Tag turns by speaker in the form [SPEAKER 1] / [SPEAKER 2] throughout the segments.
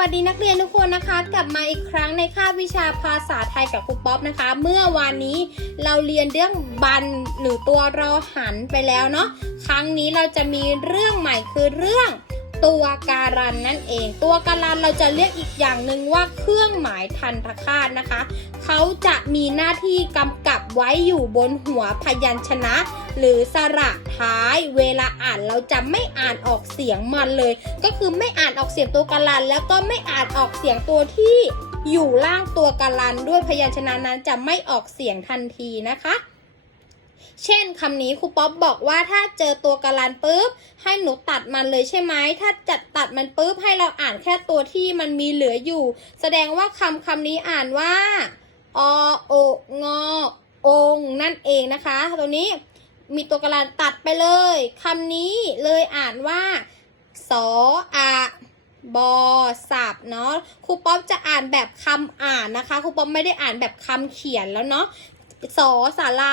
[SPEAKER 1] วัสดีนักเรียนทุกคนนะคะ กลับมาอีกครั้งในคาบวิชาภาษาไทยกับครูป๊อปนะคะ เมื่อวานนี้เราเรียนเรื่องบันหรือตัวรอหันไปแล้วเนาะครั้งนี้เราจะมีเรื่องใหม่คือเรื่อง ตัวการันนั่นเอง ตัวการันเราจะเรียกอีกอย่างหนึ่งว่าเครื่องหมายทันตคาตนะคะ เขาจะมีหน้าที่กำกับไว้อยู่บนหัวพยัญชนะ หรือสระท้าย เวลาอ่านเราจะไม่อ่านออกเสียงมันเลย ก็คือไม่อ่านออกเสียงตัวการัน แล้วก็ไม่อ่านออกเสียงตัวที่อยู่ล่างตัวการันด้วยพยัญชนะนั้นจะไม่ออกเสียงทันทีนะคะ เช่นคำนี้ครูป๊อปบอกว่าถ้าเจอตัวการันปุ๊บ ให้หนูตัดมันเลยใช่ไหมถ้าจัดตัดมันปุ๊บ ให้เราอ่านแค่ตัวที่มันมีเหลืออยู่ แสดงว่าคำคำนี้อ่านว่าอโองอองนั่นเองนะคะ ตัวนี้มีตัวการันตัดไปเลยคำนี้เลยอ่านว่าสออะบอสับเนาะครูป๊อปจะอ่านแบบคำอ่านนะคะครูป๊อปไม่ได้อ่านแบบคำเขียนแล้วเนาะสอสารา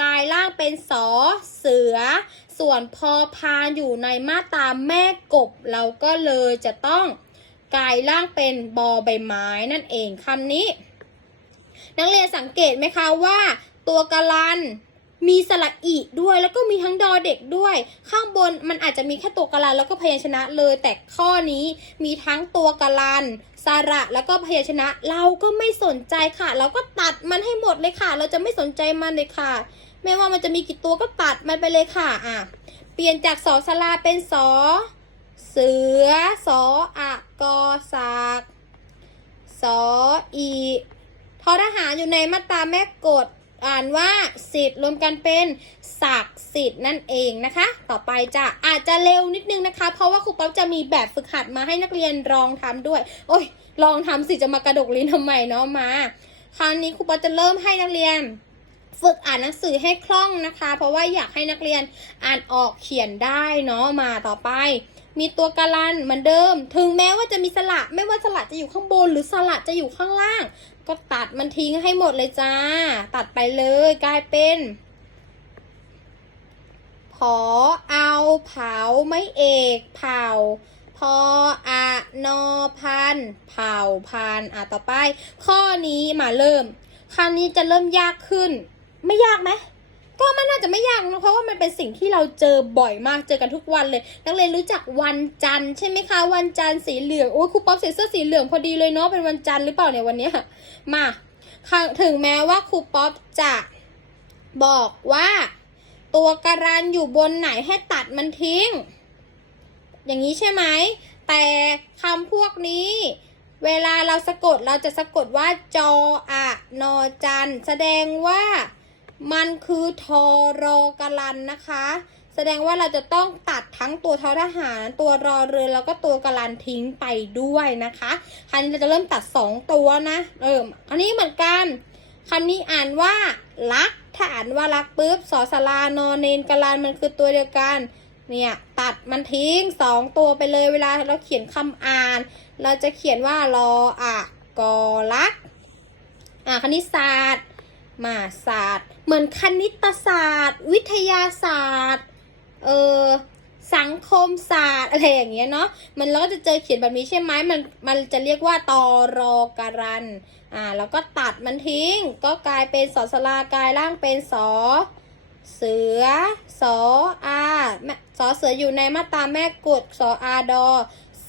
[SPEAKER 1] กายล่างเป็นสอเสือ ส่วนพอพานอยู่ในมาตราแม่กบ เราก็เลยจะต้องกายล่างเป็นบอใบไม้นั่นเองคำนี้ นักเรียนสังเกตไหมคะว่า ตัวกะลัน มีสระอีด้วยแล้วก็มีทั้งดอเด็กด้วย ข้างบนมันอาจจะมีแค่ตัวกลันแล้วก็พยัญชนะเลย แต่ข้อนี้มีทั้งตัวกลันสระแล้วก็พยัญชนะเราก็ไม่สนใจค่ะ เราก็ตัดมันให้หมดเลยค่ะ เราจะไม่สนใจมันเลยค่ะ ไม่ว่ามันจะมีกี่ตัวก็ตัดมันไปเลยค่ะอะเปลี่ยนจากสอสลาเป็นสอเสือสออะกอสากสออีทอทหารอยู่ในมาตราแม่กฎ อ่านว่าสิทธิ์รวมกันเป็นศักดิ์สิทธิ์นั่นเองนะคะ ต่อไปจะอาจจะเร็วนิดนึงนะคะ เพราะว่าครูป๊อปจะมีแบบฝึกหัดมาให้นักเรียนลองทำด้วย โอ้ย ลองทำสิจะมากระดกลิ้นทำไมเนาะมา คราวนี้ครูป๊อปจะเริ่มให้นักเรียนฝึกอ่านหนังสือให้คล่องนะคะ เพราะว่าอยากให้นักเรียนอ่านออกเขียนได้เนาะมาต่อไป มีตัวการันเหมือนเดิม ถึงแม้ว่าจะมีสระไม่ว่าสระจะอยู่ข้างบน หรือสระจะอยู่ข้างล่าง ก็ตัดมันทิ้งให้หมดเลยจ้า ตัดไปเลยกลายเป็นพอเอาเผาไม่เอกเผาพออะนอพันเผาพันอะต่อไป ข้อนี้มาเริ่ม คราวนี้จะเริ่มยากขึ้น ไม่ยากไหม ก็มันน่าจะไม่ยากนะเพราะว่ามันเป็นสิ่งที่เราเจอบ่อยมากเจอกันทุกวันเลย นักเรียนรู้จักวันจันทร์ใช่ไหมคะ วันจันทร์สีเหลืองโอ้ยครูป๊อปใส่เสื้อสีเหลืองพอดีเลยเนาะเป็นวันจันทร์หรือเปล่าเนี่ยวันนี้มาถึงแม้ว่าครูป๊อปจะบอกว่า ตัวการันอยู่บนไหนให้ตัดมันทิ้ง อย่างนี้ใช่ไหมแต่คำพวกนี้เวลาเราสะกดเราจะสะกดว่าจออะนอจัน แสดงว่า มันคือทอรอกะลันนะคะ แสดงว่าเราจะต้องตัดทั้งตัวทอทหาร ตัวรอเรือแล้วก็ตัวกะลันทิ้งไปด้วยนะคะคราวนี้เราจะเริ่มตัดสองตัวนะเอออันนี้เหมือนกันคำนี้อ่านว่าลักถ้าอ่านว่าลักปุ๊บสอสลานอเนนกลันมันคือตัวเดียวกัน เนี่ยตัดมันทิ้งสองตัวไปเลยเวลาเราเขียนคำอ่าน เราจะเขียนว่ารออะกอลักอ่าคณิตศาสตร์ มาศาสตร์ เหมือนคณิตศาสตร์ วิทยาศาสตร์เออสังคมศาสตร์อะไรอย่างเงี้ยเนาะมันเราก็จะเจอเขียนแบบนี้ใช่ไหมมันมันจะเรียกว่าตอรอการันอ่าแล้วก็ตัดมันทิ้ง ก็กลายเป็นสอสลากลายร่างเป็นสอเสือสออาแม่สอเสืออยู่ในมาตราแม่กฎสออาดอ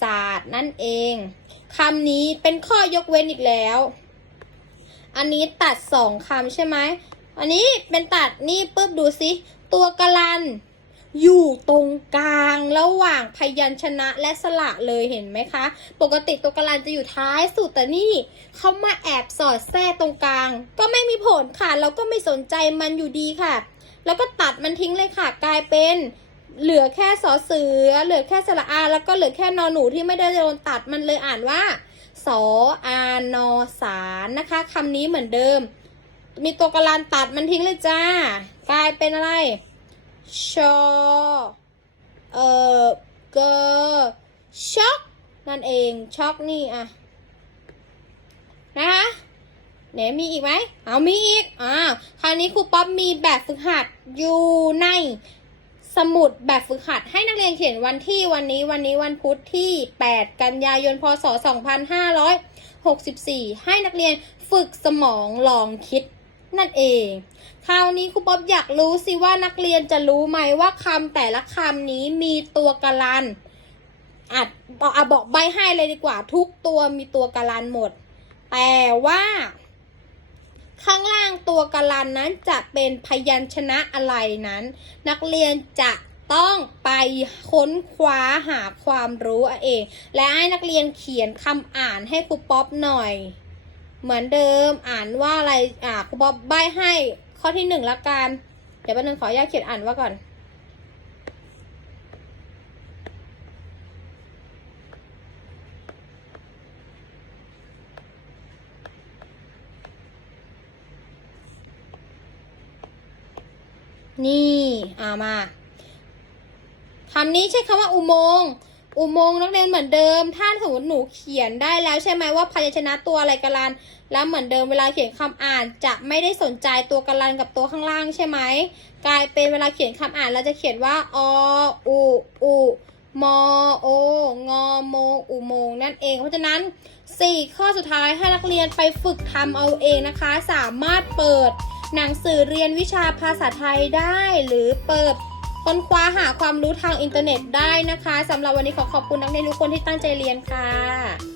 [SPEAKER 1] ศาสตร์นั่นเองคำนี้เป็นข้อยกเว้นอีกแล้ว อันนี้ตัดสองคำใช่ไหม อันนี้เป็นตัดนี่ปุ๊บดูสิ ตัวกะลัน อยู่ตรงกลางระหว่างพยัญชนะและสระเลยเห็นไหมคะ ปกติตัวกะลันจะอยู่ท้ายสุดแต่นี่เขามาแอบสอดแทรกตรงกลาง ก็ไม่มีผลค่ะ เราก็ไม่สนใจมันอยู่ดีค่ะ แล้วก็ตัดมันทิ้งเลยค่ะ กลายเป็นเหลือแค่สอเสือ เหลือแค่สระอา แล้วก็เหลือแค่นอนหนูที่ไม่ได้โดนตัดมันเลยอ่านว่า สออานอสารนะคะคำนี้เหมือนเดิม มีตัวกลันตัดมันทิ้งเลยจ้า กลายเป็นอะไร ชอ เอ่อ เกอช็อกนั่นเองช็อกนี่อะนะคะไหนมีอีกไหมเอามีอีก อ่า คราวนี้ครูป๊อปมีแบบฝึกหัดอยู่ใน สมุดแบบฝึกหัดให้นักเรียนเขียนวันที่วันนี้วันนี้วันพุธที่ 8 กันยายน พศ 2564 ให้นักเรียนฝึกสมองลองคิดนั่นเอง คราวนี้ครูป๊อบอยากรู้สิว่านักเรียนจะรู้ไหมว่าคำแต่ละคำนี้มีตัวกลันอาจบอกอะบอกใบให้เลยดีกว่าทุกตัวมีตัวกลันหมด แต่ว่า ตัวกลันนั้นจะเป็นพยัญชนะอะไรนั้น นักเรียนจะต้องไปค้นคว้าหาความรู้เอง และให้นักเรียนเขียนคำอ่านให้ครูป๊อปหน่อย เหมือนเดิมอ่านว่าอะไรอ่าครูป๊อปใบให้ข้อที่หนึ่งละกัน เดี๋ยวแป๊บนึงขออนุญาตเขียนอ่านว่าก่อน นี่อามาคำนี้ใช้คำว่าอุโมงค์อุโมงค์นักเรียนเหมือนเดิม ถ้าสมมติหนูเขียนได้แล้วใช่ไหมว่าพยัญชนะตัวอะไรกันลัน แล้วเหมือนเดิมเวลาเขียนคำอ่านจะไม่ได้สนใจตัวกันลันกับตัวข้างล่างใช่ไหม กลายเป็นเวลาเขียนคำอ่านเราจะเขียนว่าออุอุมโองอโมอุโมงนั่นเอง เพราะฉะนั้น 4 ข้อสุดท้ายให้นักเรียนไปฝึกทำเอาเองนะคะ สามารถเปิด หนังสือเรียนวิชาภาษาไทยได้ หรือเปิดค้นคว้าหาความรู้ทางอินเทอร์เน็ตได้นะคะสำหรับวันนี้ขอขอบคุณนักเรียนทุกคนที่ตั้งใจเรียนค่ะ